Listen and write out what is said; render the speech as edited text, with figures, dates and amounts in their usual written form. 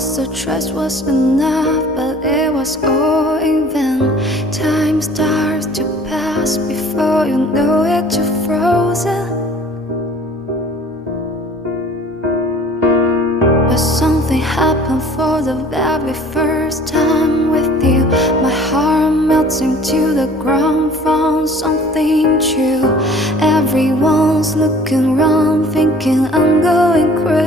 once the trust was enough, but it was all in vain. Time starts to pass before you know it, you're frozen. But something happened for the very first time with you. My heart melts into the ground, found something true. Everyone's looking around, thinking I'm going crazy.